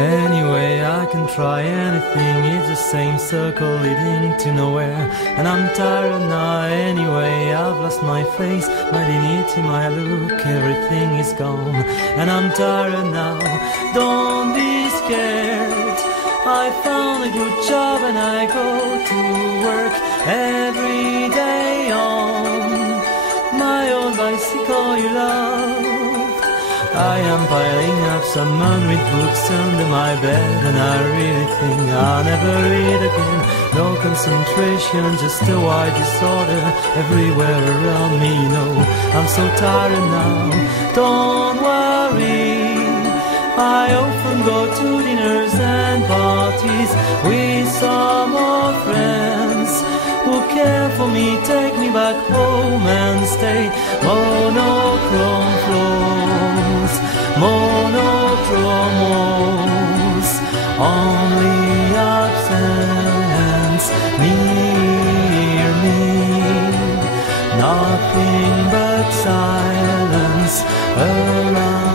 Anyway, I can try anything, it's the same circle leading to nowhere. And I'm tired now anyway, I've lost my face, my dignity, my look, everything is gone. And I'm tired now, don't be scared. I found a good job and I go to work every day on my old bicycle you loved. I am piling up some unread books under my bed, and I really think I'll never read again. No concentration, just a wide disorder everywhere around me, you know. I'm so tired now, don't worry. I often go to dinners and parties with some old friends who care for me, take me back home and stay. Monochrome floors, monochrome walls, only absence near me. Nothing but silence around.